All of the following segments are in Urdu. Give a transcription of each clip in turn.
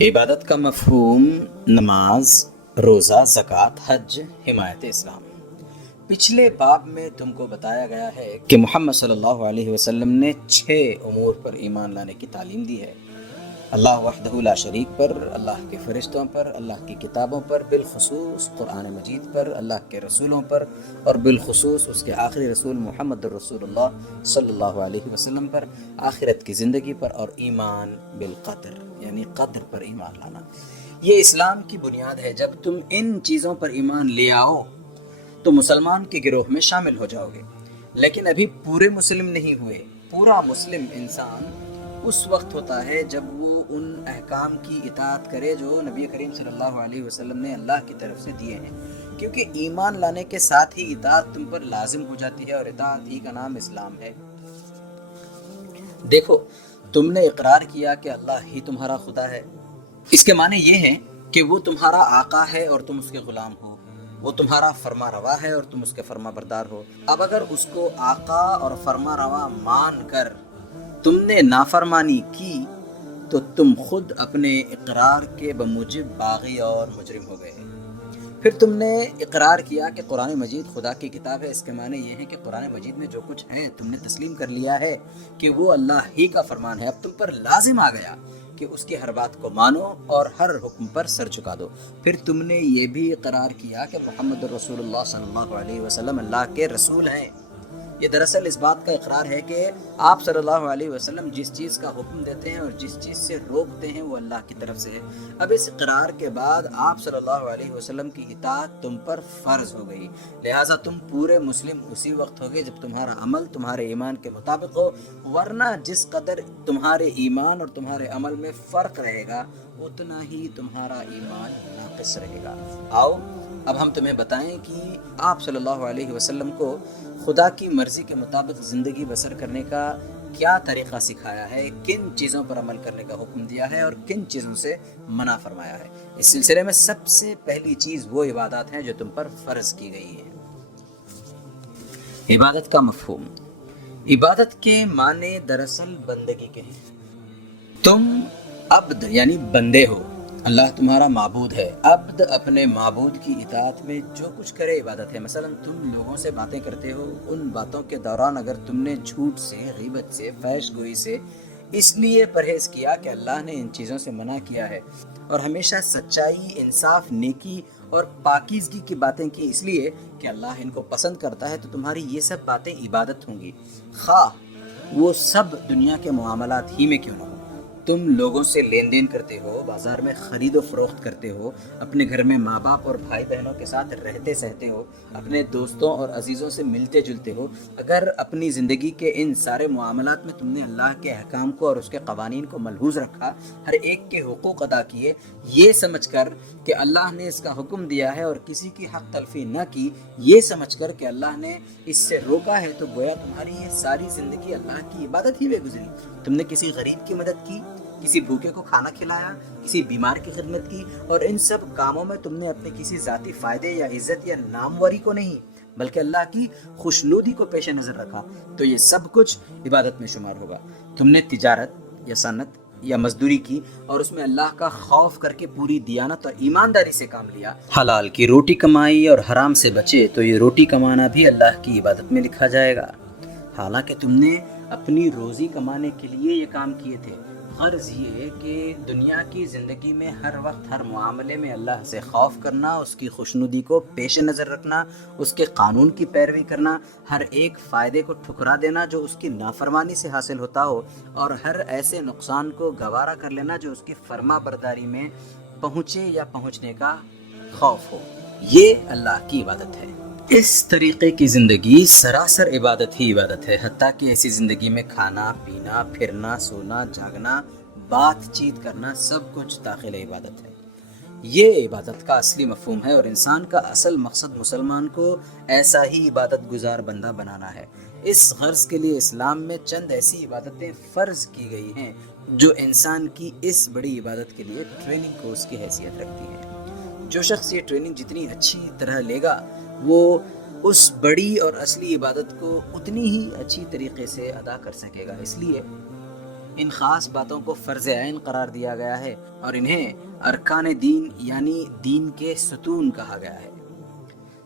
عبادت کا مفہوم: نماز، روزہ، زکوٰۃ، حج، حمایت اسلام۔ پچھلے باب میں تم کو بتایا گیا ہے کہ محمد صلی اللہ علیہ وسلم نے 6 امور پر ایمان لانے کی تعلیم دی ہے: اللہ وحدہ لا شریک پر، اللہ کے فرشتوں پر، اللہ کی کتابوں پر، بالخصوص قرآن مجید پر، اللہ کے رسولوں پر اور بالخصوص اس کے آخری رسول محمد الرسول اللہ صلی اللہ علیہ وسلم پر، آخرت کی زندگی پر، اور ایمان بالقدر یعنی قدر پر ایمان لانا۔ یہ اسلام کی بنیاد ہے۔ جب تم ان چیزوں پر ایمان لے آؤ تو مسلمان کے گروہ میں شامل ہو جاؤ گے، لیکن ابھی پورے مسلم نہیں ہوئے۔ پورا مسلم انسان اس وقت ہوتا ہے جب وہ ان احکام کی اطاعت کرے جو نبی کریم صلی اللہ علیہ وسلم نے اللہ کی طرف سے دیے ہیں، کیونکہ ایمان لانے کے ساتھ ہی اطاعت تم پر لازم ہو جاتی ہے، اور اطاعت ہی کا نام اسلام ہے۔ دیکھو، تم نے اقرار کیا کہ اللہ ہی تمہارا خدا ہے۔ اس کے معنی یہ ہے کہ وہ تمہارا آقا ہے اور تم اس کے غلام ہو، وہ تمہارا فرما روا ہے اور تم اس کے فرما بردار ہو۔ اب اگر اس کو آقا اور فرما روا مان کر تم نے نافرمانی کی تو تم خود اپنے اقرار کے بموجب باغی اور مجرم ہو گئے۔ پھر تم نے اقرار کیا کہ قرآن مجید خدا کی کتاب ہے۔ اس کے معنی یہ ہے کہ قرآن مجید میں جو کچھ ہے تم نے تسلیم کر لیا ہے کہ وہ اللہ ہی کا فرمان ہے۔ اب تم پر لازم آ گیا کہ اس کی ہر بات کو مانو اور ہر حکم پر سر جھکا دو۔ پھر تم نے یہ بھی اقرار کیا کہ محمد رسول اللہ صلی اللہ علیہ وسلم اللہ کے رسول ہیں۔ یہ دراصل اس بات کا اقرار ہے کہ آپ صلی اللہ علیہ وسلم جس چیز کا حکم دیتے ہیں اور جس چیز سے روکتے ہیں وہ اللہ کی طرف سے ہے۔ اب اس اقرار کے بعد آپ صلی اللہ علیہ وسلم کی اطاعت تم پر فرض ہو گئی، لہٰذا تم پورے مسلم اسی وقت ہوگے جب تمہارا عمل تمہارے ایمان کے مطابق ہو، ورنہ جس قدر تمہارے ایمان اور تمہارے عمل میں فرق رہے گا اتنا ہی تمہارا ایمان ناقص رہے گا۔ آؤ اب ہم تمہیں بتائیں کہ آپ صلی اللہ علیہ وسلم کو خدا کی مرضی کے مطابق زندگی بسر کرنے کا کیا طریقہ سکھایا ہے، کن چیزوں پر عمل کرنے کا حکم دیا ہے اور کن چیزوں سے منع فرمایا ہے۔ اس سلسلے میں سب سے پہلی چیز وہ عبادات ہیں جو تم پر فرض کی گئی ہیں۔ عبادت کا مفہوم: عبادت کے معنی دراصل بندگی کے ہیں۔ تم عبد یعنی بندے ہو، اللہ تمہارا معبود ہے۔ عبد اپنے معبود کی اطاعت میں جو کچھ کرے عبادت ہے۔ مثلا تم لوگوں سے باتیں کرتے ہو، ان باتوں کے دوران اگر تم نے جھوٹ سے، غیبت سے، فحش گوئی سے اس لیے پرہیز کیا کہ اللہ نے ان چیزوں سے منع کیا ہے، اور ہمیشہ سچائی، انصاف، نیکی اور پاکیزگی کی باتیں کی اس لیے کہ اللہ ان کو پسند کرتا ہے، تو تمہاری یہ سب باتیں عبادت ہوں گی، خواہ وہ سب دنیا کے معاملات ہی میں کیوں نہ ہو۔ تم لوگوں سے لین دین کرتے ہو، بازار میں خرید و فروخت کرتے ہو، اپنے گھر میں ماں باپ اور بھائی بہنوں کے ساتھ رہتے سہتے ہو، اپنے دوستوں اور عزیزوں سے ملتے جلتے ہو۔ اگر اپنی زندگی کے ان سارے معاملات میں تم نے اللہ کے احکام کو اور اس کے قوانین کو ملحوظ رکھا، ہر ایک کے حقوق ادا کیے، یہ سمجھ کر کہ اللہ نے اس کا حکم دیا ہے، اور کسی کی حق تلفی نہ کی، یہ سمجھ کر کہ اللہ نے اس سے روکا ہے، تو گویا تمہاری یہ ساری زندگی اللہ کی عبادت ہی میں گزری۔ تم نے کسی غریب کی مدد کی، کسی بھوکے کو کھانا کھلایا، کسی بیمار کی خدمت کی، اور ان سب کاموں میں تم نے اپنے کسی ذاتی فائدے یا عزت یا ناموری کو نہیں بلکہ اللہ کی خوشنودی کو پیش نظر رکھا، تو یہ سب کچھ عبادت میں شمار ہوگا۔ تم نے تجارت یا صنعت یا مزدوری کی اور اس میں اللہ کا خوف کر کے پوری دیانت اور ایمانداری سے کام لیا، حلال کی روٹی کمائی اور حرام سے بچے، تو یہ روٹی کمانا بھی اللہ کی عبادت میں لکھا جائے گا، حالانکہ تم نے اپنی روزی کمانے کے لیے یہ کام کیے تھے۔ غرض یہ کہ دنیا کی زندگی میں ہر وقت ہر معاملے میں اللہ سے خوف کرنا، اس کی خوشنودی کو پیش نظر رکھنا، اس کے قانون کی پیروی کرنا، ہر ایک فائدے کو ٹھکرا دینا جو اس کی نافرمانی سے حاصل ہوتا ہو، اور ہر ایسے نقصان کو گوارا کر لینا جو اس کی فرما برداری میں پہنچے یا پہنچنے کا خوف ہو، یہ اللہ کی عبادت ہے۔ اس طریقے کی زندگی سراسر عبادت ہی عبادت ہے، حتیٰ کہ ایسی زندگی میں کھانا، پینا، پھرنا، سونا، جاگنا، بات چیت کرنا سب کچھ داخل عبادت ہے۔ یہ عبادت کا اصلی مفہوم ہے، اور انسان کا اصل مقصد مسلمان کو ایسا ہی عبادت گزار بندہ بنانا ہے۔ اس غرض کے لیے اسلام میں چند ایسی عبادتیں فرض کی گئی ہیں جو انسان کی اس بڑی عبادت کے لیے ٹریننگ کورس کی حیثیت رکھتی ہیں۔ جو شخص یہ ٹریننگ جتنی اچھی طرح لے گا، وہ اس بڑی اور اصلی عبادت کو اتنی ہی اچھی طریقے سے ادا کر سکے گا۔ اس لیے ان خاص باتوں کو فرض عین قرار دیا گیا ہے اور انہیں ارکان دین یعنی دین کے ستون کہا گیا ہے۔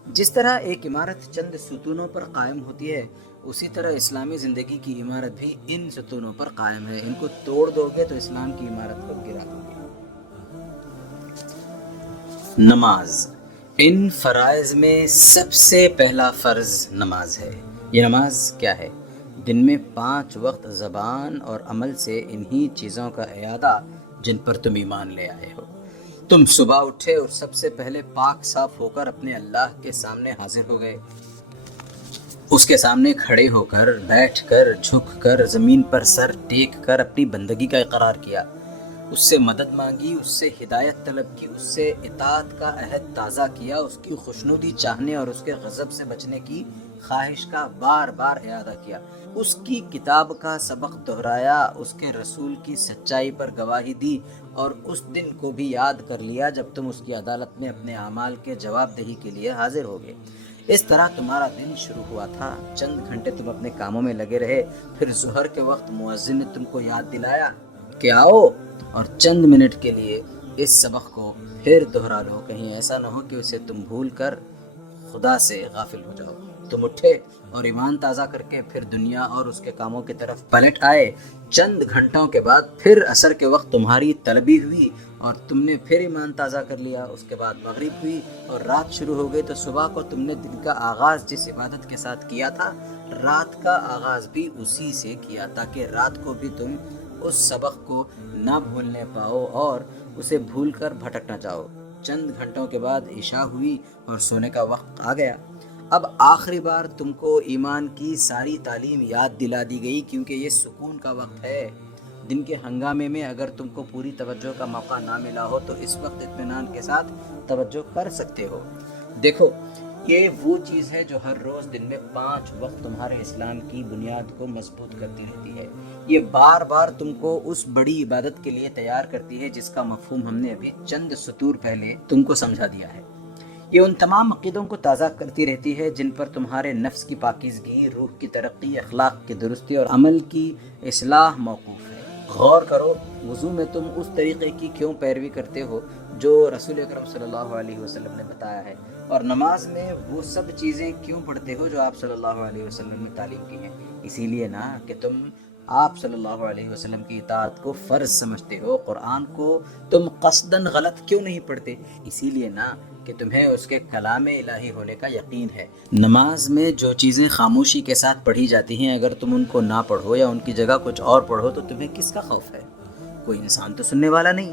جس طرح ایک عمارت چند ستونوں پر قائم ہوتی ہے، اسی طرح اسلامی زندگی کی عمارت بھی ان ستونوں پر قائم ہے۔ ان کو توڑ دو گے تو اسلام کی عمارت کو گرا دو گے۔ نماز، ان فرائض میں سب سے پہلا فرض نماز ہے۔ یہ نماز کیا ہے؟ دن میں 5 وقت زبان اور عمل سے انہی چیزوں کا اعادہ جن پر تم ایمان لے آئے ہو۔ تم صبح اٹھے اور سب سے پہلے پاک صاف ہو کر اپنے اللہ کے سامنے حاضر ہو گئے، اس کے سامنے کھڑے ہو کر، بیٹھ کر، جھک کر، زمین پر سر ٹیک کر اپنی بندگی کا اقرار کیا، اس سے مدد مانگی، اس سے ہدایت طلب کی، اس سے اطاعت کا عہد تازہ کیا، اس کی خوشنودی چاہنے اور اس کے غضب سے بچنے کی خواہش کا بار بار اعادہ کیا، اس کی کتاب کا سبق دہرایا، اس کے رسول کی سچائی پر گواہی دی اور اس دن کو بھی یاد کر لیا جب تم اس کی عدالت میں اپنے اعمال کے جواب دہی کے لیے حاضر ہوگے۔ اس طرح تمہارا دن شروع ہوا تھا۔ چند گھنٹے تم اپنے کاموں میں لگے رہے، پھر ظہر کے وقت مؤذن نے تم کو یاد دلایا کہ آؤ، اور چند منٹ کے لیے اس سبق کو پھر دہرا لو، کہیں ایسا نہ ہو کہ اسے تم بھول کر خدا سے غافل ہو جاؤ۔ تم اٹھے اور ایمان تازہ کر کے پھر دنیا اور اس کے کاموں کی طرف پلٹ آئے۔ چند گھنٹوں کے بعد پھر عصر کے وقت تمہاری طلبی ہوئی اور تم نے پھر ایمان تازہ کر لیا۔ اس کے بعد مغرب ہوئی اور رات شروع ہو گئی، تو صبح کو تم نے دن کا آغاز جس عبادت کے ساتھ کیا تھا، رات کا آغاز بھی اسی سے کیا، تاکہ رات کو بھی تم اس سبق کو نہ بھولنے پاؤ اور اسے بھول کر بھٹک نہ جاؤ۔ چند گھنٹوں کے بعد عشاء ہوئی اور سونے کا وقت آ گیا۔ اب آخری بار تم کو ایمان کی ساری تعلیم یاد دلا دی گئی، کیونکہ یہ سکون کا وقت ہے۔ دن کے ہنگامے میں اگر تم کو پوری توجہ کا موقع نہ ملا ہو تو اس وقت اطمینان کے ساتھ توجہ کر سکتے ہو۔ دیکھو، یہ وہ چیز ہے جو ہر روز دن میں 5 وقت تمہارے اسلام کی بنیاد کو مضبوط کرتی رہتی ہے۔ یہ بار بار تم کو اس بڑی عبادت کے لیے تیار کرتی ہے جس کا مفہوم ہم نے ابھی چند سطور پہلے تم کو سمجھا دیا ہے۔ یہ ان تمام عقیدوں کو تازہ کرتی رہتی ہے جن پر تمہارے نفس کی پاکیزگی، روح کی ترقی، اخلاق کی درستی اور عمل کی اصلاح موقوف ہے۔ غور کرو، وضو میں تم اس طریقے کی کیوں پیروی کرتے ہو جو رسول اکرم صلی اللہ علیہ وسلم نے بتایا ہے، اور نماز میں وہ سب چیزیں کیوں پڑھتے ہو جو آپ صلی اللہ علیہ وسلم نے تعلیم کی ہیں؟ اسی لیے نا کہ تم آپ صلی اللہ علیہ وسلم کی اطاعت کو فرض سمجھتے ہو۔ قرآن کو تم قصداً غلط کیوں نہیں پڑھتے؟ اسی لیے نا کہ تمہیں اس کے کلام الہی ہونے کا یقین ہے۔ نماز میں جو چیزیں خاموشی کے ساتھ پڑھی جاتی ہیں، اگر تم ان کو نہ پڑھو یا ان کی جگہ کچھ اور پڑھو تو تمہیں کس کا خوف ہے؟ کوئی انسان تو سننے والا نہیں۔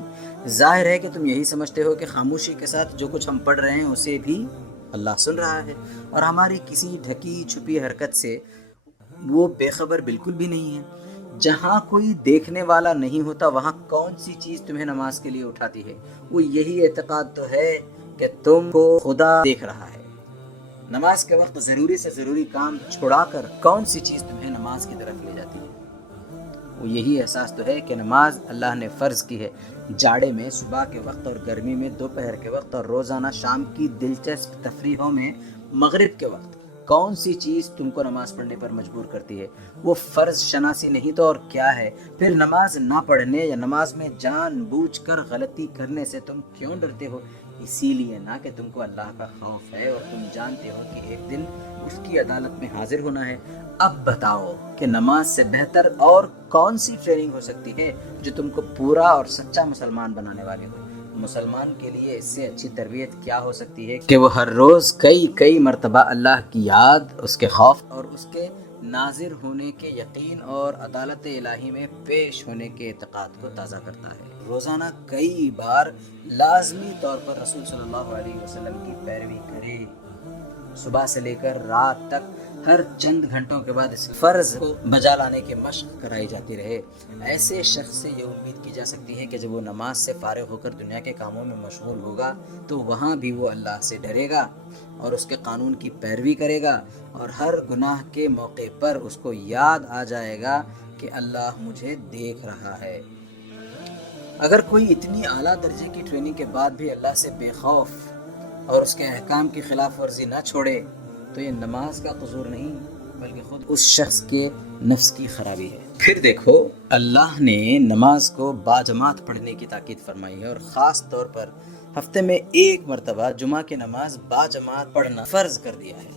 ظاہر ہے کہ تم یہی سمجھتے ہو کہ خاموشی کے ساتھ جو کچھ ہم پڑھ رہے ہیں اسے بھی اللہ سن رہا ہے، اور ہماری کسی ڈھکی چھپی حرکت سے وہ بے خبر بالکل بھی نہیں ہے۔ جہاں کوئی دیکھنے والا نہیں ہوتا وہاں کون سی چیز تمہیں نماز کے لیے اٹھاتی ہے؟ وہ یہی اعتقاد تو ہے کہ تم کو خدا دیکھ رہا ہے۔ نماز کے وقت ضروری سے ضروری کام چھڑا کر کون سی چیز تمہیں نماز کی طرف لے جاتی ہے؟ وہ یہی احساس تو ہے کہ نماز اللہ نے فرض کی ہے۔ جاڑے میں صبح کے وقت اور گرمی میں دوپہر کے وقت اور روزانہ شام کی دلچسپ تفریحوں میں مغرب کے وقت کون سی چیز تم کو نماز پڑھنے پر مجبور کرتی ہے؟ وہ فرض شناسی نہیں تو اور کیا ہے؟ پھر نماز نہ پڑھنے یا نماز میں جان بوجھ کر غلطی کرنے سے تم کیوں ڈرتے ہو؟ اسی لیے نا کہ تم کو اللہ کا خوف ہے اور تم جانتے ہو کہ ایک دن اس کی عدالت میں حاضر ہونا ہے۔ اب بتاؤ کہ نماز سے بہتر اور کون سی ٹریننگ ہو سکتی ہے جو تم کو پورا اور سچا مسلمان بنانے والے ہو؟ مسلمان کے لیے اس سے اچھی تربیت کیا ہو سکتی ہے کہ وہ ہر روز کئی مرتبہ اللہ کی یاد، اس کے خوف اور اس کے ناظر ہونے کے یقین اور عدالت الہی میں پیش ہونے کے اعتقاد کو تازہ کرتا ہے۔ روزانہ کئی بار لازمی طور پر رسول صلی اللہ علیہ وسلم کی پیروی کرے۔ صبح سے لے کر رات تک ہر چند گھنٹوں کے بعد اس فرض کو بجا لانے کی مشق کرائی جاتی رہے۔ ایسے شخص سے یہ امید کی جا سکتی ہے کہ جب وہ نماز سے فارغ ہو کر دنیا کے کاموں میں مشغول ہوگا تو وہاں بھی وہ اللہ سے ڈرے گا اور اس کے قانون کی پیروی کرے گا، اور ہر گناہ کے موقع پر اس کو یاد آ جائے گا کہ اللہ مجھے دیکھ رہا ہے۔ اگر کوئی اتنی اعلیٰ درجے کی ٹریننگ کے بعد بھی اللہ سے بے خوف اور اس کے احکام کی خلاف ورزی نہ چھوڑے تو یہ نماز کا قصور نہیں بلکہ خود اس شخص کے نفس کی خرابی ہے۔ پھر دیکھو اللہ نے نماز کو باجماعت پڑھنے کی تاکید فرمائی ہے، اور خاص طور پر ہفتے میں ایک مرتبہ جمعہ کی نماز باجماعت پڑھنا فرض کر دیا ہے۔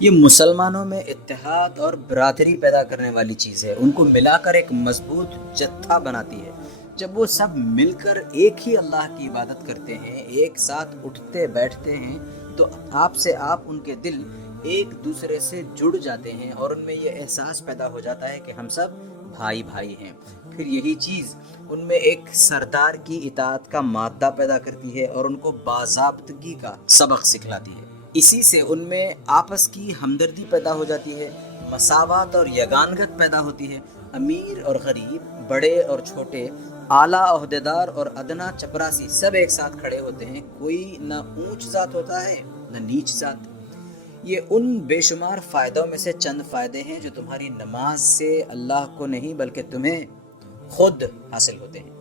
یہ مسلمانوں میں اتحاد اور برادری پیدا کرنے والی چیز ہے، ان کو ملا کر ایک مضبوط جتھا بناتی ہے۔ جب وہ سب مل کر ایک ہی اللہ کی عبادت کرتے ہیں، ایک ساتھ اٹھتے بیٹھتے ہیں، تو آپ سے آپ ان کے دل ایک دوسرے سے جڑ جاتے ہیں، اور ان میں یہ احساس پیدا ہو جاتا ہے کہ ہم سب بھائی بھائی ہیں۔ پھر یہی چیز ان میں ایک سردار کی اطاعت کا مادہ پیدا کرتی ہے اور ان کو باضابطگی کا سبق سکھلاتی ہے۔ اسی سے ان میں آپس کی ہمدردی پیدا ہو جاتی ہے، مساوات اور یگانگت پیدا ہوتی ہے۔ امیر اور غریب، بڑے اور چھوٹے، اعلیٰ عہدیدار اور ادنا چپراسی سب ایک ساتھ کھڑے ہوتے ہیں۔ کوئی نہ اونچ ذات ہوتا ہے نہ نیچ ذات۔ یہ ان بے شمار فائدوں میں سے چند فائدے ہیں جو تمہاری نماز سے اللہ کو نہیں بلکہ تمہیں خود حاصل ہوتے ہیں۔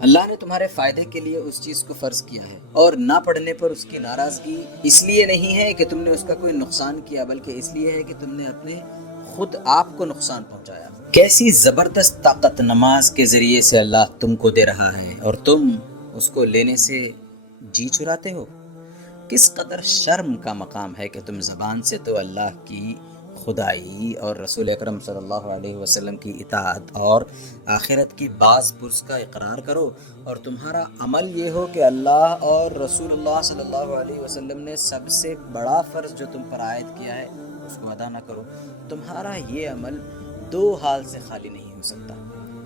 اللہ نے تمہارے فائدے کے لیے اس چیز کو فرض کیا ہے، اور نہ پڑھنے پر اس کی ناراضگی اس لیے نہیں ہے کہ تم نے اس کا کوئی نقصان کیا، بلکہ اس لیے ہے کہ تم نے اپنے خود آپ کو نقصان پہنچایا۔ کیسی زبردست طاقت نماز کے ذریعے سے اللہ تم کو دے رہا ہے، اور تم اس کو لینے سے جی چراتے ہو۔ کس قدر شرم کا مقام ہے کہ تم زبان سے تو اللہ کی خدائی اور رسول اکرم صلی اللہ علیہ وسلم کی اطاعت اور آخرت کی باز پرس کا اقرار کرو، اور تمہارا عمل یہ ہو کہ اللہ اور رسول اللہ صلی اللہ علیہ وسلم نے سب سے بڑا فرض جو تم پر عائد کیا ہے اس کو ادا نہ کرو۔ تمہارا یہ عمل دو حال سے خالی نہیں ہو سکتا،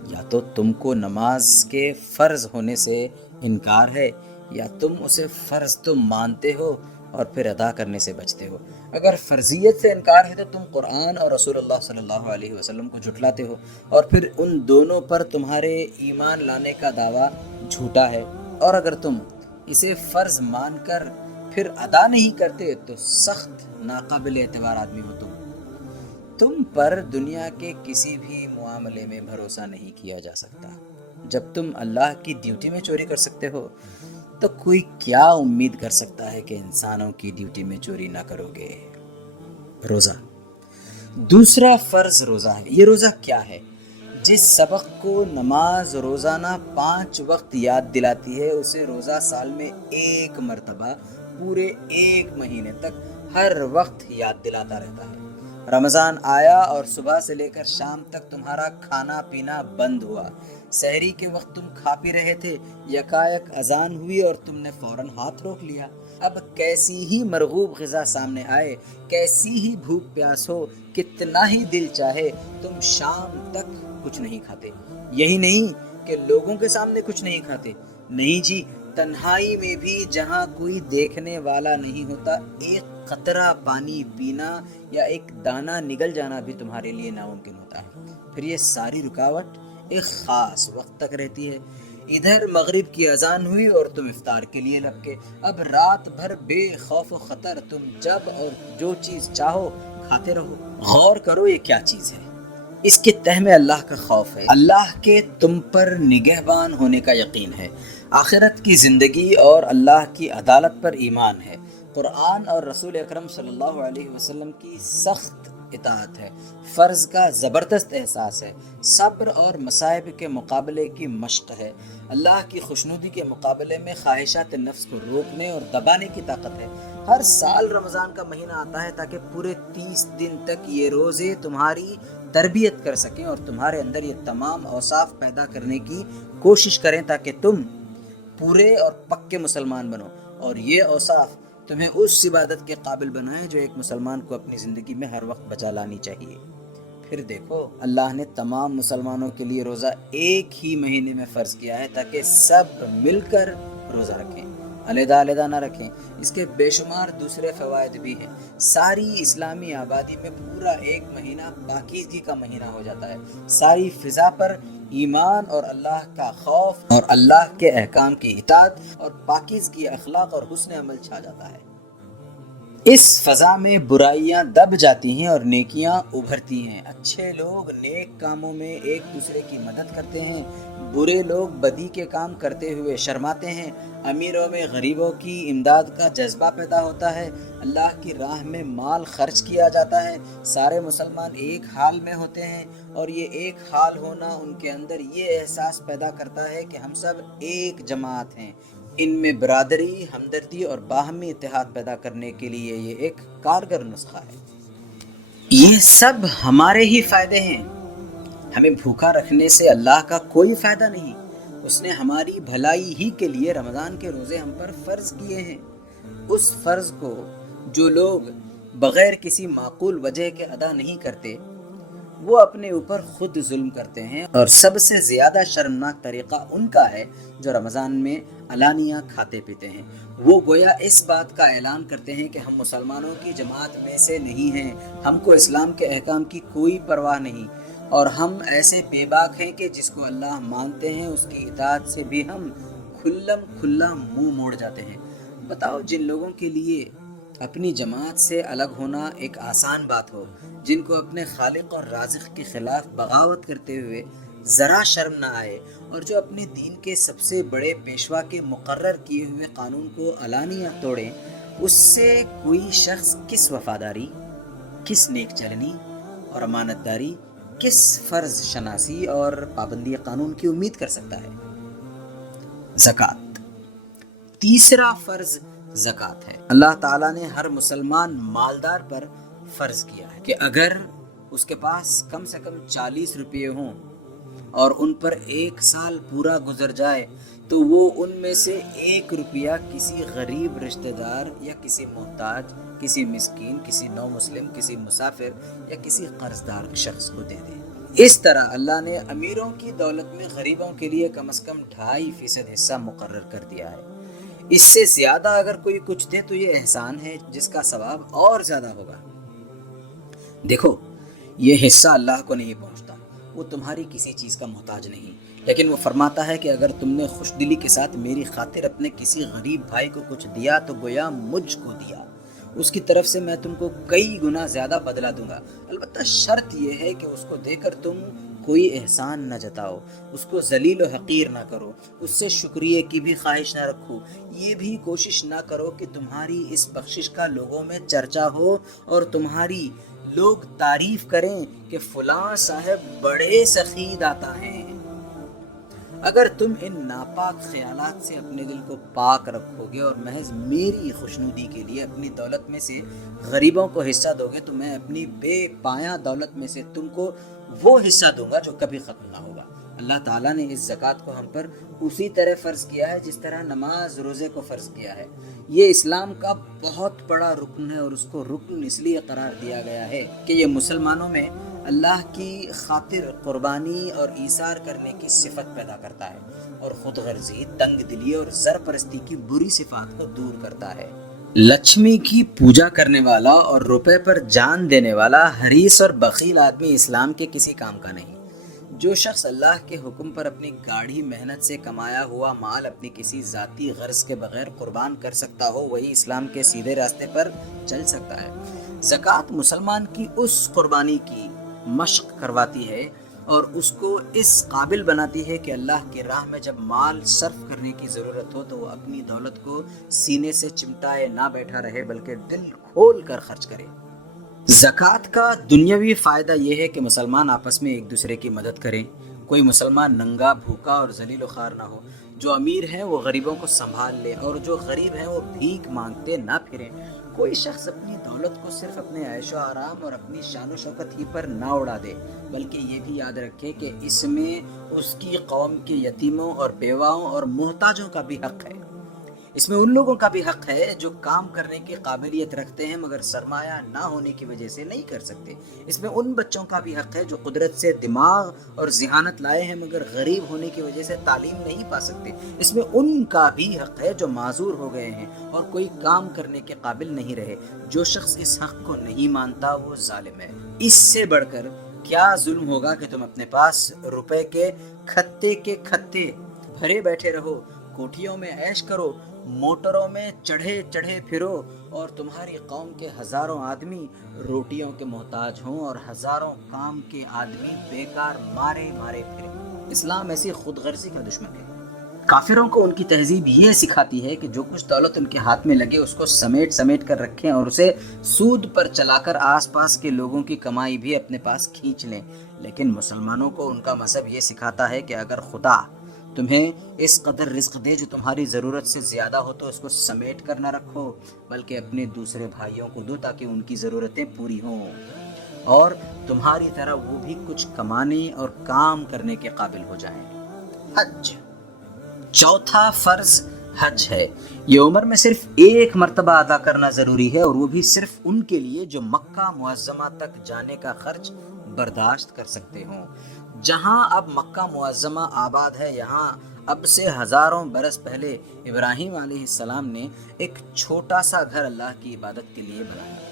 یا تو تم کو نماز کے فرض ہونے سے انکار ہے، یا تم اسے فرض تو مانتے ہو اور پھر ادا کرنے سے بچتے ہو۔ اگر فرضیت سے انکار ہے تو تم قرآن اور رسول اللہ صلی اللہ علیہ وسلم کو جھٹلاتے ہو، اور پھر ان دونوں پر تمہارے ایمان لانے کا دعویٰ جھوٹا ہے۔ اور اگر تم اسے فرض مان کر پھر ادا نہیں کرتے تو سخت ناقابل اعتبار آدمی ہو تم پر دنیا کے کسی بھی معاملے میں بھروسہ نہیں کیا جا سکتا۔ جب تم اللہ کی ڈیوٹی میں چوری کر سکتے ہو تو کوئی کیا امید کر سکتا ہے کہ انسانوں کی ڈیوٹی میں چوری نہ کرو گے۔ روزہ، دوسرا فرض روزہ ہے۔ یہ روزہ کیا ہے؟ جس سبق کو نماز روزانہ 5 وقت یاد دلاتی ہے، اسے روزہ سال میں ایک مرتبہ پورے 1 مہینے تک ہر وقت یاد دلاتا رہتا ہے۔ رمضان آیا اور صبح سے لے کر شام تک تمہارا کھانا پینا بند ہوا۔ سحری کے وقت تم کھا پی رہے تھے، یکایک اذان ہوئی اور تم نے فوراً ہاتھ روک لیا۔ اب کیسی ہی مرغوب غذا سامنے آئے، کیسی ہی بھوک پیاس ہو، کتنا ہی دل چاہے، تم شام تک کچھ نہیں کھاتے۔ یہی نہیں کہ لوگوں کے سامنے کچھ نہیں کھاتے، نہیں جی، تنہائی میں بھی جہاں کوئی دیکھنے والا نہیں ہوتا، ایک قطرہ پانی پینا یا ایک دانہ نگل جانا بھی تمہارے لیے ناممکن ہوتا ہے۔ پھر یہ ساری رکاوٹ ایک خاص وقت تک رہتی ہے۔ ادھر مغرب کی اذان ہوئی اور تم افطار کے لیے لگ گئے۔ اب رات بھر بے خوف و خطر تم جب اور جو چیز چاہو کھاتے رہو۔ غور کرو یہ کیا چیز ہے؟ اس کے تہ میں اللہ کا خوف ہے، اللہ کے تم پر نگہبان ہونے کا یقین ہے، آخرت کی زندگی اور اللہ کی عدالت پر ایمان ہے، قرآن اور رسول اکرم صلی اللہ علیہ وسلم کی سخت اطاعت ہے، فرض کا زبردست احساس ہے، صبر اور مصائب کے مقابلے کی مشق ہے، اللہ کی خوشنودی کے مقابلے میں خواہشات نفس کو روکنے اور دبانے کی طاقت ہے۔ ہر سال رمضان کا مہینہ آتا ہے تاکہ پورے 30 دن تک یہ روزے تمہاری تربیت کر سکیں اور تمہارے اندر یہ تمام اوصاف پیدا کرنے کی کوشش کریں تاکہ تم پورے اور پکے مسلمان بنو، اور یہ اوصاف تمہیں اس عبادت کے قابل بنائیں جو ایک مسلمان کو اپنی زندگی میں ہر وقت بچا لانی چاہیے۔ پھر دیکھو اللہ نے تمام مسلمانوں کے لیے روزہ ایک ہی مہینے میں فرض کیا ہے تاکہ سب مل کر روزہ رکھیں، علیحدہ علیحدہ نہ رکھیں۔ اس کے بے شمار دوسرے فوائد بھی ہیں۔ ساری اسلامی آبادی میں پورا 1 مہینہ پاکیزگی کا مہینہ ہو جاتا ہے، ساری فضا پر ایمان اور اللہ کا خوف اور اللہ کے احکام کی اطاعت اور پاکیزگی اخلاق اور حسن عمل چھا جاتا ہے۔ اس فضا میں برائیاں دب جاتی ہیں اور نیکیاں ابھرتی ہیں۔ اچھے لوگ نیک کاموں میں ایک دوسرے کی مدد کرتے ہیں، برے لوگ بدی کے کام کرتے ہوئے شرماتے ہیں۔ امیروں میں غریبوں کی امداد کا جذبہ پیدا ہوتا ہے، اللہ کی راہ میں مال خرچ کیا جاتا ہے، سارے مسلمان ایک حال میں ہوتے ہیں، اور یہ ایک حال ہونا ان کے اندر یہ احساس پیدا کرتا ہے کہ ہم سب ایک جماعت ہیں۔ ان میں برادری، ہمدردی اور باہمی اتحاد پیدا کرنے کے لیے یہ ایک کارگر نسخہ ہے۔ یہ سب ہمارے ہی فائدے ہیں۔ ہمیں بھوکا رکھنے سے اللہ کا کوئی فائدہ نہیں۔ اس نے ہماری بھلائی ہی کے لیے رمضان کے روزے ہم پر فرض کیے ہیں۔ اس فرض کو جو لوگ بغیر کسی معقول وجہ کے ادا نہیں کرتے، وہ اپنے اوپر خود ظلم کرتے ہیں، اور سب سے زیادہ شرمناک طریقہ ان کا ہے جو رمضان میں علانیہ کھاتے پیتے ہیں۔ وہ گویا اس بات کا اعلان کرتے ہیں کہ ہم مسلمانوں کی جماعت میں سے نہیں ہیں، ہم کو اسلام کے احکام کی کوئی پرواہ نہیں، اور ہم ایسے بے باک ہیں کہ جس کو اللہ مانتے ہیں اس کی اطاعت سے بھی ہم کھلم کھلا منہ موڑ جاتے ہیں۔ بتاؤ، جن لوگوں کے لیے اپنی جماعت سے الگ ہونا ایک آسان بات ہو، جن کو اپنے خالق اور رازق کے خلاف بغاوت کرتے ہوئے ذرا شرم نہ آئے، اور جو اپنے دین کے سب سے بڑے پیشوا کے مقرر کیے ہوئے قانون کو علانیہ توڑیں، اس سے کوئی شخص کس وفاداری، کس نیک چلنی اور امانت داری، کس فرض شناسی اور پابندی قانون کی امید کر سکتا ہے؟ زکوٰۃ، تیسرا فرض زکوٰۃ ہے۔ اللہ تعالیٰ نے ہر مسلمان مالدار پر فرض کیا ہے کہ اگر اس کے پاس کم سے کم 40 روپے ہوں اور ان پر ایک سال پورا گزر جائے تو وہ ان میں سے 1 روپیہ کسی غریب رشتہ دار یا کسی محتاج، کسی مسکین، کسی نو مسلم، کسی مسافر یا کسی قرض دار شخص کو دے دے۔ اس طرح اللہ نے امیروں کی دولت میں غریبوں کے لیے کم از کم 2.5% حصہ مقرر کر دیا ہے۔ اس سے زیادہ اگر کوئی کچھ دے تو یہ احسان ہے جس کا ثواب اور زیادہ ہوگا۔ دیکھو، یہ حصہ اللہ کو نہیں پہنچتا، وہ تمہاری کسی چیز کا محتاج نہیں، لیکن وہ فرماتا ہے کہ اگر تم نے خوش دلی کے ساتھ میری خاطر اپنے کسی غریب بھائی کو کچھ دیا تو گویا مجھ کو دیا، اس کی طرف سے میں تم کو کئی گنا زیادہ بدلہ دوں گا۔ البتہ شرط یہ ہے کہ اس کو دے کر تم کوئی احسان نہ جتاؤ، اس کو ذلیل و حقیر نہ کرو، اس سے شکریہ کی بھی خواہش نہ رکھو، یہ بھی کوشش نہ کرو کہ تمہاری اس بخشش کا لوگوں میں چرچا ہو اور تمہاری لوگ تعریف کریں کہ فلاں صاحب بڑے سخی داتا ہیں۔ اگر تم ان ناپاک خیالات سے اپنے دل کو پاک رکھو گے اور محض میری خوشنودی کے لیے اپنی دولت میں سے غریبوں کو حصہ دو گے تو میں اپنی بے پایاں دولت میں سے تم کو وہ حصہ دوں گا جو کبھی ختم نہ ہوگا۔ اللہ تعالیٰ نے اس زکوٰۃ کو ہم پر اسی طرح فرض کیا ہے جس طرح نماز روزے کو فرض کیا ہے۔ یہ اسلام کا بہت بڑا رکن ہے، اور اس کو رکن اس لیے قرار دیا گیا ہے کہ یہ مسلمانوں میں اللہ کی خاطر قربانی اور ایثار کرنے کی صفت پیدا کرتا ہے، اور خود غرضی، تنگ دلی اور زر پرستی کی بری صفات کو دور کرتا ہے۔ لکشمی کی پوجا کرنے والا اور روپے پر جان دینے والا حریص اور بخیل آدمی اسلام کے کسی کام کا نہیں۔ جو شخص اللہ کے حکم پر اپنی گاڑھی محنت سے کمایا ہوا مال اپنی کسی ذاتی غرض کے بغیر قربان کر سکتا ہو، وہی اسلام کے سیدھے راستے پر چل سکتا ہے۔ زکوٰۃ مسلمان کی اس قربانی کی مشق کرواتی ہے اور اس کو اس قابل بناتی ہے کہ اللہ کی راہ میں جب مال صرف کرنے کی ضرورت ہو تو وہ اپنی دولت کو سینے سے چمٹائے نہ بیٹھا رہے بلکہ دل کھول کر خرچ کرے۔ زکوٰۃ کا دنیاوی فائدہ یہ ہے کہ مسلمان آپس میں ایک دوسرے کی مدد کریں، کوئی مسلمان ننگا، بھوکا اور ذلیل و خوار نہ ہو، جو امیر ہیں وہ غریبوں کو سنبھال لے اور جو غریب ہیں وہ بھیک مانگتے نہ پھریں۔ کوئی شخص اپنی دولت کو صرف اپنے عیش و آرام اور اپنی شان و شوکت ہی پر نہ اڑا دے، بلکہ یہ بھی یاد رکھے کہ اس میں اس کی قوم کے یتیموں اور بیواؤں اور محتاجوں کا بھی حق ہے۔ اس میں ان لوگوں کا بھی حق ہے جو کام کرنے کی قابلیت رکھتے ہیں مگر سرمایہ نہ ہونے کی وجہ سے نہیں کر سکتے۔ اس میں ان بچوں کا بھی حق ہے جو قدرت سے دماغ اور ذہانت لائے ہیں مگر غریب ہونے کی وجہ سے تعلیم نہیں پا سکتے۔ اس میں ان کا بھی حق ہے جو معذور ہو گئے ہیں اور کوئی کام کرنے کے قابل نہیں رہے۔ جو شخص اس حق کو نہیں مانتا وہ ظالم ہے۔ اس سے بڑھ کر کیا ظلم ہوگا کہ تم اپنے پاس روپے کے کھتے بھرے بیٹھے رہو، کوٹھیوں میں عیش کرو، موٹروں میں چڑھے چڑھے پھرو اور تمہاری قوم کے ہزاروں آدمی روٹیوں کے محتاج ہوں اور ہزاروں کام کے آدمی بیکار مارے مارے پھریں۔ اسلام ایسی خود غرضی کا دشمن ہے۔ کافروں کو ان کی تہذیب یہ سکھاتی ہے کہ جو کچھ دولت ان کے ہاتھ میں لگے اس کو سمیٹ سمیٹ کر رکھیں اور اسے سود پر چلا کر آس پاس کے لوگوں کی کمائی بھی اپنے پاس کھینچ لیں۔ لیکن مسلمانوں کو ان کا مذہب یہ سکھاتا ہے کہ اگر خدا تمہیں اس قدر رزق دے جو تمہاری ضرورت سے زیادہ ہو تو اس کو سمیٹ کر نہ رکھو، بلکہ اپنے دوسرے بھائیوں کو دو تاکہ ان کی ضرورتیں پوری ہوں اور تمہاری طرح وہ بھی کچھ کمانے اور کام کرنے کے قابل ہو جائیں۔ حج، چوتھا فرض حج ہے۔ یہ عمر میں صرف ایک مرتبہ ادا کرنا ضروری ہے اور وہ بھی صرف ان کے لیے جو مکہ معظمہ تک جانے کا خرچ برداشت کر سکتے ہوں۔ جہاں اب مکہ معظمہ آباد ہے، یہاں اب سے ہزاروں برس پہلے ابراہیم علیہ السلام نے ایک چھوٹا سا گھر اللہ کی عبادت کے لیے بنایا تھا۔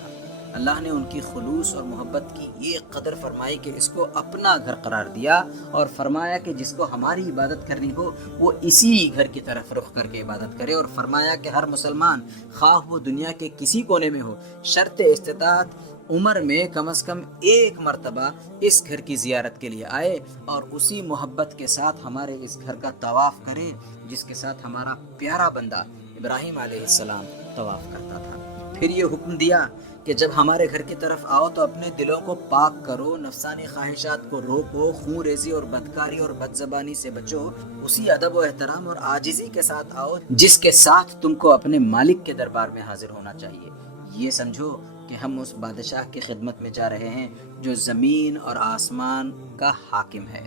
اللہ نے ان کی خلوص اور محبت کی یہ قدر فرمائی کہ اس کو اپنا گھر قرار دیا اور فرمایا کہ جس کو ہماری عبادت کرنی ہو وہ اسی گھر کی طرف رخ کر کے عبادت کرے، اور فرمایا کہ ہر مسلمان خواہ وہ دنیا کے کسی کونے میں ہو، شرط استطاعت عمر میں کم از کم ایک مرتبہ اس گھر کی زیارت کے لیے آئے اور اسی محبت کے ساتھ ہمارے اس گھر کا طواف کرے جس کے ساتھ ہمارا پیارا بندہ ابراہیم علیہ السلام طواف کرتا تھا۔ پھر یہ حکم دیا کہ جب ہمارے گھر کی طرف آؤ تو اپنے دلوں کو پاک کرو، نفسانی خواہشات کو روکو، خون ریزی اور بدکاری اور بد زبانی سے بچو، اسی ادب و احترام اور عاجزی کے ساتھ آؤ جس کے ساتھ تم کو اپنے مالک کے دربار میں حاضر ہونا چاہیے۔ یہ سمجھو کہ ہم اس بادشاہ کی خدمت میں جا رہے ہیں جو زمین اور آسمان کا حاکم ہے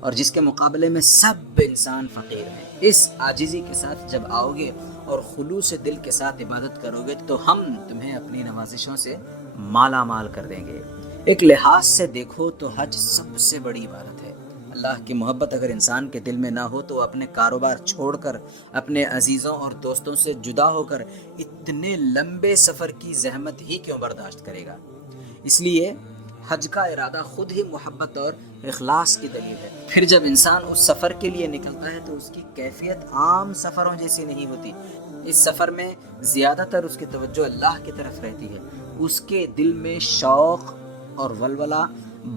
اور جس کے مقابلے میں سب انسان فقیر ہیں۔ اس عاجزی کے ساتھ جب آؤ گے اور خلوص دل کے ساتھ عبادت کرو گے تو ہم تمہیں اپنی نوازشوں سے مالا مال کر دیں گے۔ ایک لحاظ سے دیکھو تو حج سب سے بڑی عبادت ہے۔ اللہ کی محبت اگر انسان کے دل میں نہ ہو تو وہ اپنے کاروبار چھوڑ کر، اپنے عزیزوں اور دوستوں سے جدا ہو کر اتنے لمبے سفر کی زحمت ہی کیوں برداشت کرے گا؟ اس لیے حج کا ارادہ خود ہی محبت اور اخلاص کی دلیل ہے۔ پھر جب انسان اس سفر کے لیے نکلتا ہے تو اس کی کیفیت عام سفروں جیسی نہیں ہوتی۔ اس سفر میں زیادہ تر اس کی توجہ اللہ کی طرف رہتی ہے۔ اس کے دل میں شوق اور ولولہ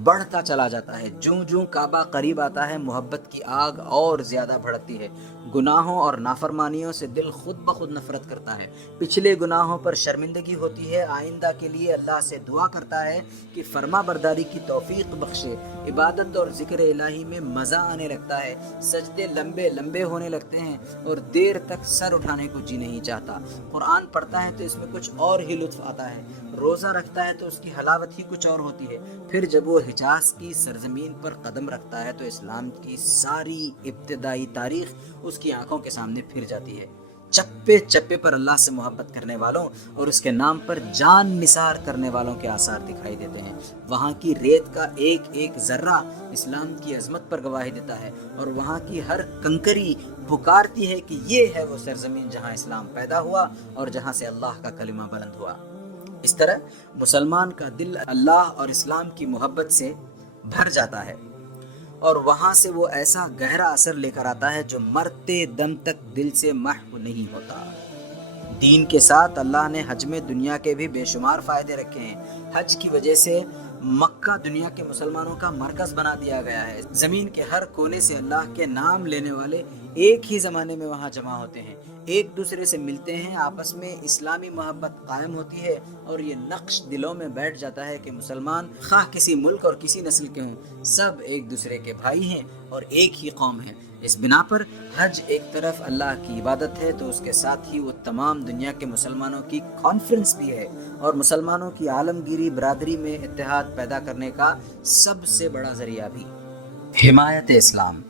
بڑھتا چلا جاتا ہے۔ جوں جوں کعبہ قریب آتا ہے محبت کی آگ اور زیادہ بھڑکتی ہے۔ گناہوں اور نافرمانیوں سے دل خود بخود نفرت کرتا ہے۔ پچھلے گناہوں پر شرمندگی ہوتی ہے۔ آئندہ کے لیے اللہ سے دعا کرتا ہے کہ فرما برداری کی توفیق بخشے۔ عبادت اور ذکر الہی میں مزہ آنے لگتا ہے۔ سجدے لمبے لمبے ہونے لگتے ہیں اور دیر تک سر اٹھانے کو جی نہیں چاہتا۔ قرآن پڑھتا ہے تو اس میں کچھ اور ہی لطف آتا ہے۔ روزہ رکھتا ہے تو اس کی حلاوت ہی کچھ اور ہوتی ہے۔ پھر جب وہ حجاز کی سرزمین پر قدم رکھتا ہے تو اسلام کی ساری ابتدائی تاریخ اس کی آنکھوں کے سامنے پھر جاتی ہے۔ چپے چپے پر اللہ سے محبت کرنے والوں اور اس کے نام پر جان نثار کرنے والوں کے آثار دکھائی دیتے ہیں۔ وہاں کی ریت کا ایک ایک ذرہ اسلام کی عظمت پر گواہی دیتا ہے اور وہاں کی ہر کنکری پکارتی ہے کہ یہ ہے وہ سرزمین جہاں اسلام پیدا ہوا اور جہاں سے اللہ کا کلمہ بلند ہوا۔ اس طرح مسلمان کا دل اللہ اور اسلام کی محبت سے بھر جاتا ہے اور وہاں سے وہ ایسا گہرا اثر لے کر آتا ہے جو مرتے دم تک دل سے محو نہیں ہوتا۔ دین کے ساتھ اللہ نے حج میں دنیا کے بھی بے شمار فائدے رکھے ہیں۔ حج کی وجہ سے مکہ دنیا کے مسلمانوں کا مرکز بنا دیا گیا ہے۔ زمین کے ہر کونے سے اللہ کے نام لینے والے ایک ہی زمانے میں وہاں جمع ہوتے ہیں، ایک دوسرے سے ملتے ہیں، آپس میں اسلامی محبت قائم ہوتی ہے اور یہ نقش دلوں میں بیٹھ جاتا ہے کہ مسلمان خواہ کسی ملک اور کسی نسل کے ہوں، سب ایک دوسرے کے بھائی ہیں اور ایک ہی قوم ہے۔ اس بنا پر حج ایک طرف اللہ کی عبادت ہے تو اس کے ساتھ ہی وہ تمام دنیا کے مسلمانوں کی کانفرنس بھی ہے اور مسلمانوں کی عالمگیری برادری میں اتحاد پیدا کرنے کا سب سے بڑا ذریعہ بھی۔ حمایت اسلام،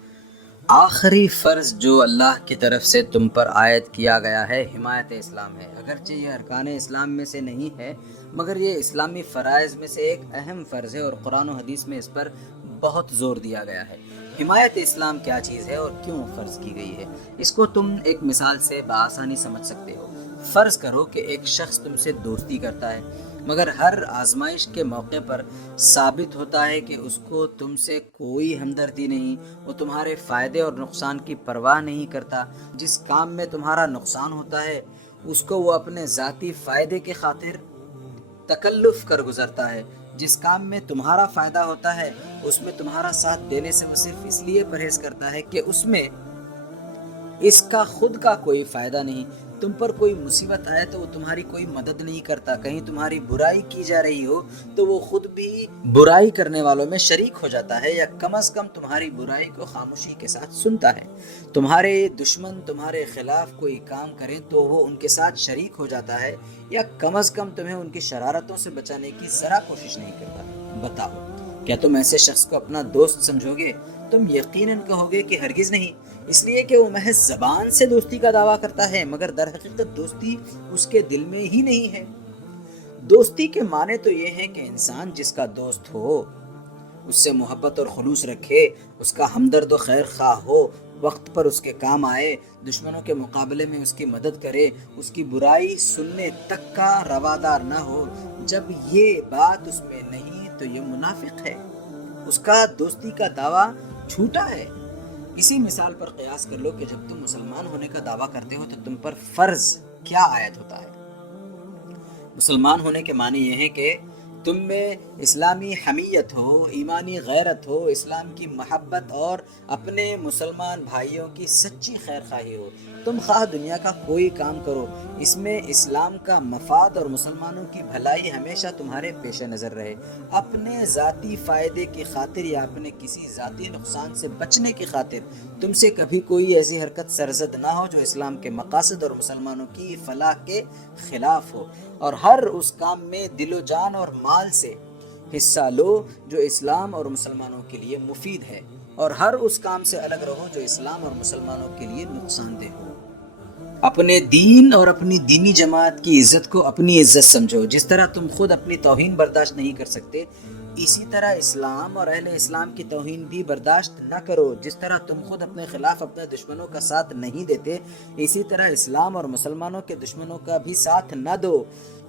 آخری فرض جو اللہ کی طرف سے تم پر عائد کیا گیا ہے حمایت اسلام ہے۔ اگرچہ یہ ارکان اسلام میں سے نہیں ہے مگر یہ اسلامی فرائض میں سے ایک اہم فرض ہے اور قرآن و حدیث میں اس پر بہت زور دیا گیا ہے۔ حمایت اسلام کیا چیز ہے اور کیوں فرض کی گئی ہے، اس کو تم ایک مثال سے بآسانی سمجھ سکتے ہو۔ فرض کرو کہ ایک شخص تم سے دوستی کرتا ہے، مگر ہر آزمائش کے موقع پر ثابت ہوتا ہے کہ اس کو تم سے کوئی ہمدردی نہیں، وہ تمہارے فائدے اور نقصان کی پرواہ نہیں کرتا۔ جس کام میں تمہارا نقصان ہوتا ہے اس کو وہ اپنے ذاتی فائدے کی خاطر تکلف کر گزرتا ہے، جس کام میں تمہارا فائدہ ہوتا ہے اس میں تمہارا ساتھ دینے سے وہ صرف اس لیے پرہیز کرتا ہے کہ اس میں اس کا خود کا کوئی فائدہ نہیں۔ تم پر کوئی مصیبت آئے تو وہ تمہاری کوئی مدد نہیں کرتا، کہیں تمہاری برائی کی جا رہی ہو تو وہ خود بھی برائی کرنے والوں میں شریک ہو جاتا ہے، یا کم از کم تمہاری برائی کو خاموشی کے ساتھ سنتا ہے۔ تمہارے دشمن تمہارے خلاف کوئی کام کریں تو وہ ان کے ساتھ شریک ہو جاتا ہے، یا کم از کم تمہیں ان کی شرارتوں سے بچانے کی ذرا کوشش نہیں کرتا۔ بتاؤ، کیا تم ایسے شخص کو اپنا دوست سمجھو گے؟ تم یقیناً کہو گے کہ ہرگز نہیں، اس لیے کہ وہ محض زبان سے دوستی کا دعویٰ کرتا ہے، مگر در حقیقت دوستی اس کے دل میں ہی نہیں ہے۔ دوستی کے معنی تو یہ ہے کہ انسان جس کا دوست ہو اس سے محبت اور خلوص رکھے، اس کا ہمدرد و خیر خواہ ہو، وقت پر اس کے کام آئے، دشمنوں کے مقابلے میں اس کی مدد کرے، اس کی برائی سننے تک کا روادار نہ ہو۔ جب یہ بات اس میں نہیں تو یہ منافق ہے، اس کا دوستی کا دعویٰ جھوٹا ہے۔ اسی مثال پر قیاس کر لو کہ جب تم مسلمان ہونے کا دعویٰ کرتے ہو تو تم پر فرض کیا عائد ہوتا ہے؟ مسلمان ہونے کے معنی یہ ہے کہ تم میں اسلامی حمیت ہو، ایمانی غیرت ہو، اسلام کی محبت اور اپنے مسلمان بھائیوں کی سچی خیر خواہی ہو۔ تم خواہ دنیا کا کوئی کام کرو، اس میں اسلام کا مفاد اور مسلمانوں کی بھلائی ہمیشہ تمہارے پیش نظر رہے۔ اپنے ذاتی فائدے کی خاطر یا اپنے کسی ذاتی نقصان سے بچنے کی خاطر تم سے کبھی کوئی ایسی حرکت سرزد نہ ہو جو اسلام کے مقاصد اور مسلمانوں کی فلاح کے خلاف ہو، اور ہر اس کام میں دل و جان اور مال سے حصہ لو جو اسلام اور مسلمانوں کے لیے مفید ہے، اور ہر اس کام سے الگ رہو جو اسلام اور مسلمانوں کے لیے نقصان دہ ہو۔ اپنے دین اور اپنی دینی جماعت کی عزت کو اپنی عزت سمجھو۔ جس طرح تم خود اپنی توہین برداشت نہیں کر سکتے، اسی طرح اسلام اور اہل اسلام کی توہین بھی برداشت نہ کرو۔ جس طرح تم خود اپنے خلاف اپنے دشمنوں کا ساتھ نہیں دیتے، اسی طرح اسلام اور مسلمانوں کے دشمنوں کا بھی ساتھ نہ دو۔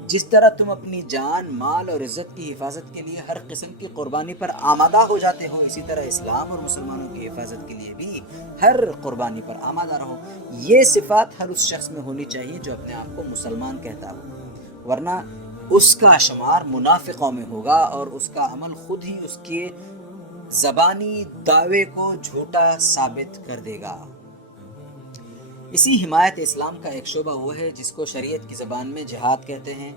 جس طرح تم اپنی جان، مال اور عزت کی حفاظت کے لیے ہر قسم کی قربانی پر آمادہ ہو جاتے ہو، اسی طرح اسلام اور مسلمانوں کی حفاظت کے لیے بھی ہر قربانی پر آمادہ رہو۔ یہ صفات ہر اس شخص میں ہونی چاہیے جو اپنے آپ کو مسلمان کہتا ہو، ورنہ اس کا شمار منافقوں میں ہوگا اور اس کا عمل خود ہی اس کے زبانی دعوے کو جھوٹا ثابت کر دے گا۔ اسی حمایت اسلام کا ایک شعبہ وہ ہے جس کو شریعت کی زبان میں جہاد کہتے ہیں۔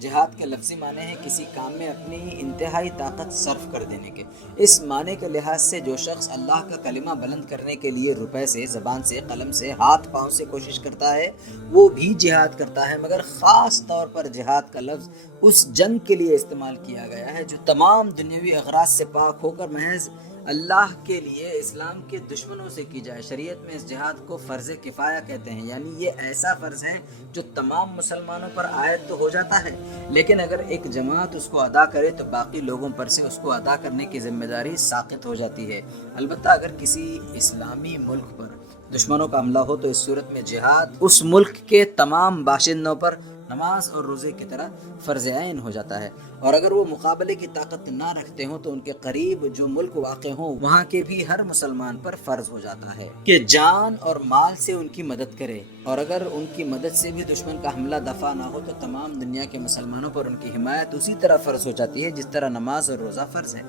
جہاد کے لفظی معنی ہے کسی کام میں اپنی انتہائی طاقت صرف کر دینے کے۔ اس معنی کے لحاظ سے جو شخص اللہ کا کلمہ بلند کرنے کے لیے روپے سے، زبان سے، قلم سے، ہاتھ پاؤں سے کوشش کرتا ہے وہ بھی جہاد کرتا ہے، مگر خاص طور پر جہاد کا لفظ اس جنگ کے لیے استعمال کیا گیا ہے جو تمام دنیاوی اغراض سے پاک ہو کر محض اللہ کے لیے اسلام کے دشمنوں سے کی جائے۔ شریعت میں اس جہاد کو فرض کفایہ کہتے ہیں، یعنی یہ ایسا فرض ہے جو تمام مسلمانوں پر عائد تو ہو جاتا ہے، لیکن اگر ایک جماعت اس کو ادا کرے تو باقی لوگوں پر سے اس کو ادا کرنے کی ذمہ داری ساقط ہو جاتی ہے۔ البتہ اگر کسی اسلامی ملک پر دشمنوں کا حملہ ہو تو اس صورت میں جہاد اس ملک کے تمام باشندوں پر نماز اور روزے کی طرح فرض عین ہو جاتا ہے، اور اگر وہ مقابلے کی طاقت نہ رکھتے ہوں تو ان کے قریب جو ملک واقع ہوں وہاں کے بھی ہر مسلمان پر فرض ہو جاتا ہے کہ جان اور مال سے ان کی مدد کرے، اور اگر ان کی مدد سے بھی دشمن کا حملہ دفع نہ ہو تو تمام دنیا کے مسلمانوں پر ان کی حمایت اسی طرح فرض ہو جاتی ہے جس طرح نماز اور روزہ فرض ہے۔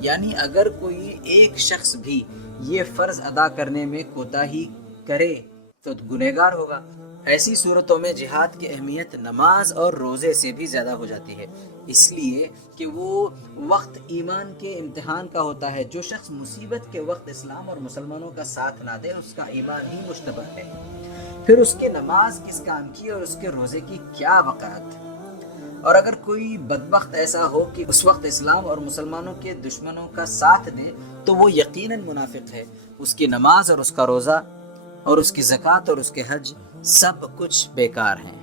یعنی اگر کوئی ایک شخص بھی یہ فرض ادا کرنے میں کوتاہی کرے تو گنہگار ہوگا۔ ایسی صورتوں میں جہاد کی اہمیت نماز اور روزے سے بھی زیادہ ہو جاتی ہے، اس لیے کہ وہ وقت ایمان کے امتحان کا ہوتا ہے۔ جو شخص مصیبت کے وقت اسلام اور مسلمانوں کا ساتھ نہ دے اس کا ایمان ہی مشتبہ ہے، پھر اس کے نماز کس کام کی اور اس کے روزے کی کیا وقعت۔ اور اگر کوئی بدبخت ایسا ہو کہ اس وقت اسلام اور مسلمانوں کے دشمنوں کا ساتھ دے تو وہ یقیناً منافق ہے۔ اس کی نماز اور اس کا روزہ اور اس کی زکوٰۃ اور اس کے حج سب کچھ بیکار ہیں۔